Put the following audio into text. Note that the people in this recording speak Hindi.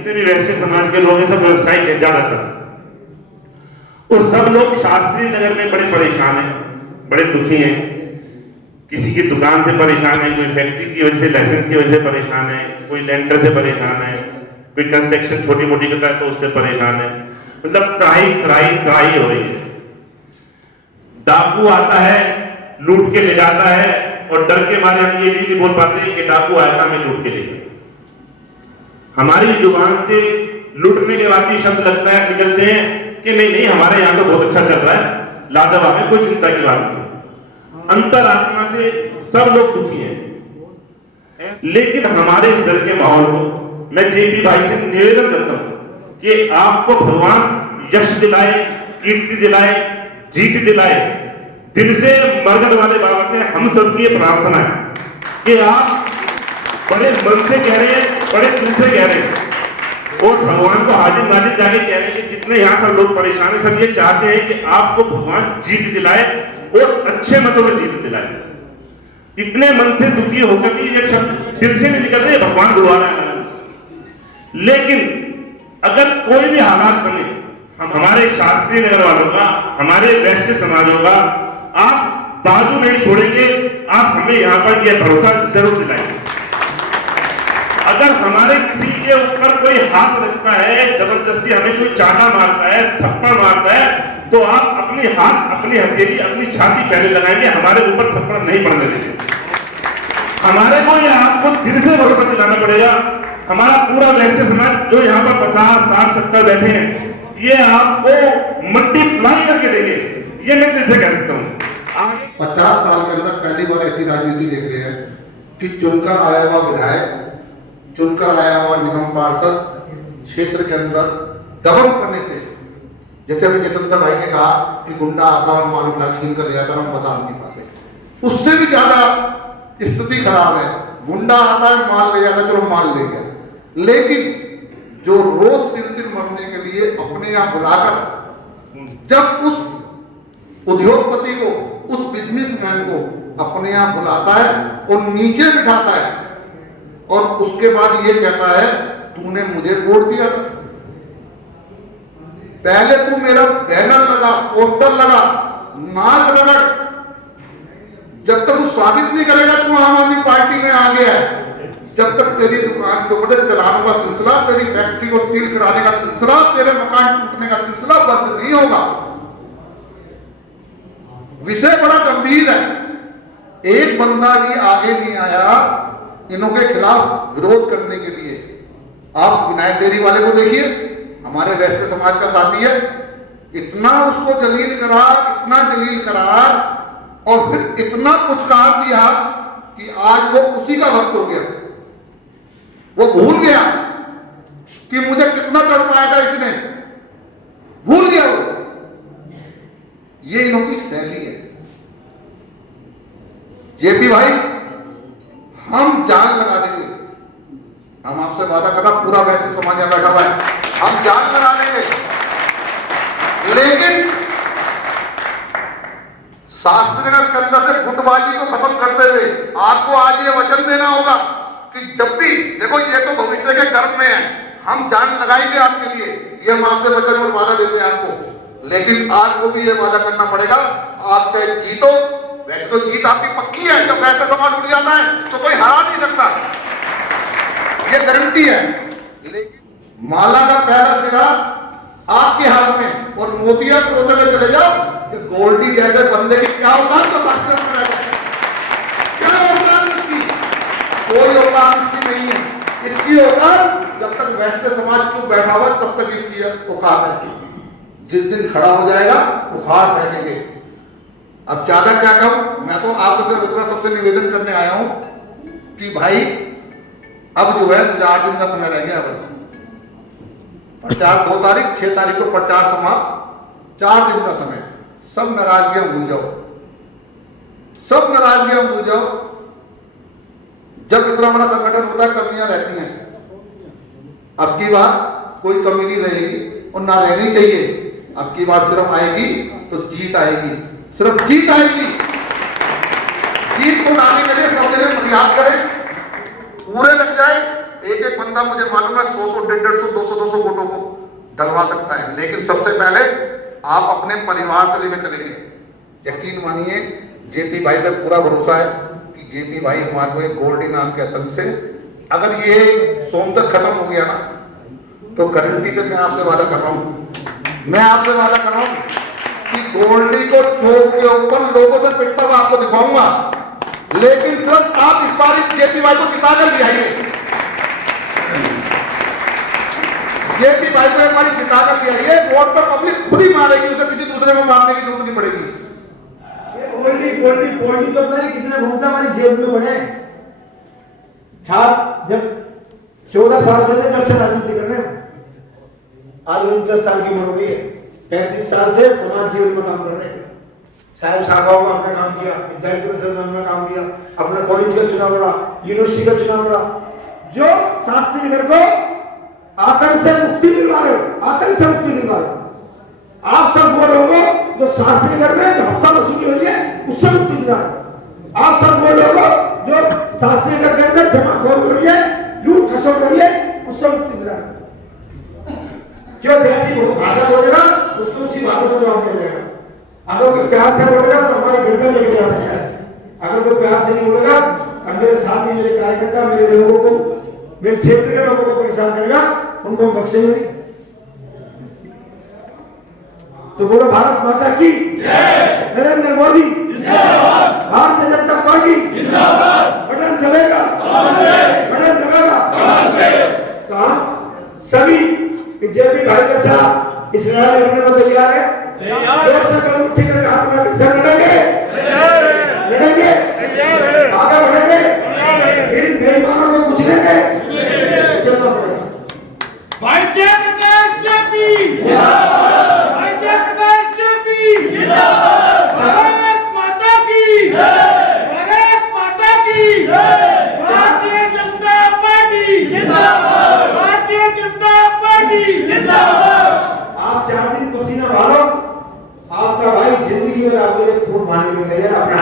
जितने भी वैश्य समाज के लोग हैं सब व्यवसायिक हैं ज्यादातर, और सब लोग शास्त्री नगर में बड़े परेशान हैं, बड़े दुखी हैं। किसी की दुकान से परेशान है, कोई फैक्ट्री की वजह से, लाइसेंस की वजह से परेशान है, कोई लैंडर से परेशान है, कोई कंस्ट्रक्शन छोटी मोटी करता है तो उससे परेशान है। मतलब त्राही त्राही त्राही हो रही है। डाकू आता है, लूट के ले जाता है, और डर के मारे हम ये नहीं बोल पाते कि डाकू आया था हमें लूट के ले गया। हमारी जुबान से लूटने के बाद ही शब्द लगता है, निकलते हैं कि नहीं नहीं हमारे यहाँ तो बहुत अच्छा चल रहा है, लाजवाब है, कोई चिंता की बात नहीं। अंतरात्मा से सब लोग दुखी हैं, लेकिन हमारे इस घर के माहौल को मैं जेपी भाई से निवेदन करता हूं कि आपको भगवान यश दिलाए, कीर्ति दिलाए, जीत दिलाए। दिल से मरगद वाले बाबा से हम सबकी प्रार्थना है कि आप बड़े मन से कह रहे हैं, बड़े दिल से कह रहे हैं, और भगवान को हाजिर नाजिर जाके कह रहे हैं कि जितने यहाँ सब लोग परेशान हैं सब ये चाहते हैं कि आपको भगवान जीत दिलाए और अच्छे मतों में जीत दिलाए। इतने मन से दुखी होकर कि ये शब्द दिल से नहीं निकल रहे, भगवान बुला रहा है। लेकिन अगर कोई भी हालात बने, हम हमारे शास्त्रीय नगर वालों का, हमारे वैश्य समाजों का आप बाजू नहीं छोड़ेंगे, आप हमें यहाँ पर यह भरोसा जरूर दिलाएंगे। अगर हमारे किसी के ऊपर कोई हाथ रखता है, जबरदस्ती हमें कोई चाटा मारता है, थप्पड़ मारता है, तो आप अपनी हाथ, अपनी हथेली, अपनी छाती पहले लगाएंगे, हमारे ऊपर थप्पड़ नहीं पड़ने देंगे। हमारे को या आपको दिल से भरोसा दिलाना पड़ेगा। हमारा पूरा वैश्य समाज जो यहाँ पर 50, 60, 70 बैठे हैं, ये आपको मल्टीप्लाई करके देंगे, ये मैं दिल से कह सकता हूँ। 50 साल के अंदर पहली बार ऐसी राजनीति देख रहे हैं कि चुनकर आया हुआ विधायक, चुनकर आया हुआ निगम पार्षद क्षेत्र के अंदर दबंग करने से, जैसे अभी चेतन भाई ने कहा कि गुंडा आता और माल उठा छीन कर ले जाता, हम बता नहीं पाते, उससे भी ज्यादा स्थिति खराब है। गुंडा आता है, माल ले जाता, चलो माल ले गया, लेकिन जो रोज दिन मरने के लिए अपने यहाँ बुलाकर जब उस उद्योगपति को, उस बिजनेसमैन को अपने यहाँ बुलाता है और नीचे बिठाता है, और उसके बाद ये कहता है तूने मुझे वोट दिया था, पहले तू मेरा बैनर लगा, पोस्टर लगा, नाक रगड़, जब तक वो साबित नहीं करेगा तू आम आदमी पार्टी में आ गया है, जब तक तेरी दुकान के ऊपर चलाने का सिलसिला, तेरी फैक्ट्री को सील कराने का सिलसिला, तेरे मकान टूटने का सिलसिला बंद नहीं होगा। विषय बड़ा गंभीर है। एक बंदा भी आगे नहीं आया इनों के खिलाफ विरोध करने के लिए। आप विनायक डेयरी वाले को देखिए, हमारे वैश्य समाज का साथी है, इतना उसको जलील करा, इतना जलील करा, और फिर इतना पुचकार दिया कि आज वो उसी का वक्त हो गया। वो भूल गया कि मुझे कितना चढ़ पाया था इसने, भूल गया वो। ये इनों की शैली है। जेपी भाई, हम जान लगा देंगे, हम आपसे वादा करना, पूरा वैश्य समाज यहां बैठा हुआ है, हम जान लगा देंगे, लेकिन शास्त्रीनगर के अंदर से गुटबाजी को खत्म करते हुए आपको आज ये वचन देना होगा कि जब भी देखो, ये तो भविष्य के कर्म में है, हम जान लगाएंगे आपके लिए, ये हम आपसे वचन और वादा देते हैं आपको। लेकिन आज को भी ये वादा करना पड़ेगा, आप चाहे जीतो, वैसे तो जीत आपकी पक्की है, जब वैसे समाज उठ जाता है तो कोई हरा नहीं सकता, ये गारंटी है। लेकिन माला का पहला सिरा आपके हाथ में, और मोतिया क्रोधे में चले जाओ, गोल्डी जैसे बंदे की क्या औकात तो शास्त्र में रहता है, क्या औकात इसकी, कोई औकात इसकी नहीं है। इसकी औकात जब तक वैश्य समाज चुप बैठा हुआ तब तक इसकी औकात है, जिस दिन खड़ा हो जाएगा बुखार फैलेंगे। अब ज्यादा क्या कहूं, मैं तो आपसे सबसे निवेदन करने आया हूं कि भाई अब जो है 4 दिन का समय रह गया बस, प्रचार 2 तारीख, 6 तारीख को प्रचार समाप्त, 4 दिन का समय, सब नाराजगियां भूल जाओ, सब नाराजगियां भूल जाओ। जब इतना बड़ा संगठन होता है कमियां रहती हैं, अब की बार कोई कमी नहीं रहेगी और ना रहनी चाहिए। अब की बार सिर्फ आएगी तो जीत आएगी, सिर्फ जीत आएगी। जीत को लाने के लिए सब जने प्रयास करें, पूरे लग जाए, एक एक बंदा मुझे मालूम है 100 150 200 वोटों को डलवा सकता है, लेकिन सबसे पहले आप अपने परिवार से लेकर चलेंगे। यकीन मानिए जेपी भाई पे पूरा भरोसा है कि जेपी भाई हमारे को एक गोल्डी नाम के आतंक से, अगर ये सोमदत्त खत्म हो गया ना तो गारंटी से मैं आपसे वादा कर रहा हूं कि गोल्डी को चौक के ऊपर लोगों से पिटता हुआ आपको दिखाऊंगा, लेकिन सिर्फ आप इस बार जेपी भाई को जिता कर ले आइए। जेपी भाई को एक बार जिता कर ले आइए, वोट तो पब्लिक खुद ही मारेगी, उसे किसी दूसरे को मारने की जरूरत नहीं पड़ेगी। गोल्डी तो पता नहीं कितने घूमता हमारी जेब में बने। छात्र जब 14 साल के थे जब से राजनीति कर रहे हैं, आज 49 साल की उम्र हो गई है, 35 साल से समाज जीवन में काम कर रहे हैं। साहब शाखाओं में हमने काम किया, विद्यार्थी परिषद में हमने काम किया, अपने कॉलेज का चुनाव लड़ा, यूनिवर्सिटी का चुनाव लड़ा। जो शास्त्री नगर को आतंक से मुक्ति दिलवा रहे हो, आप सब वो लोग जो शास्त्री नगर में जो हफ्ता वसूली हो रही है उससे मुक्ति दिला रहे हो। आप सब वो लोग जो शास्त्री नगर के अंदर जमाखोर हो रही है, लूट खसोट हो रही है, उससे मुक्ति दिला रहे हो। जो जैसी भाषा बोलेगा उसको उसी भाषा में जवाब दे देगा। अगर कोई प्यार से बोलेगा तो हमारे घर में लेके जा सकता है, अगर कोई प्यार से नहीं बोलेगा और मेरे साथी, मेरे कार्यकर्ता, मेरे लोगों को, मेरे क्षेत्र के लोगों को परेशान करेगा, उनको हम बख्शेंगे नहीं। तो बोलो भारत माता की जय, नरेंद्र मोदी जिंदाबाद, भारतीय जनता पार्टी जिंदाबाद, बटन दबेगा, बटन दबेगा। तो हम सभी जेपी भाई के साथ इस लड़ाई लड़ने को तैयार है। मुट्ठी करके हाथ में लड़ेंगे, आगे बढ़ेंगे, इन बेईमानों को कुचलेंगे, चलना पड़ेगा। भारत माता की भारत माता की भारतीय जनता पार्टी जिंदाबाद, भारतीय जनता पार्टी जिंदाबाद। आप 4 दिन पसीना बहालो, आपका भाई जिंदगी में आपके लिए खून बहाने के लिए अपना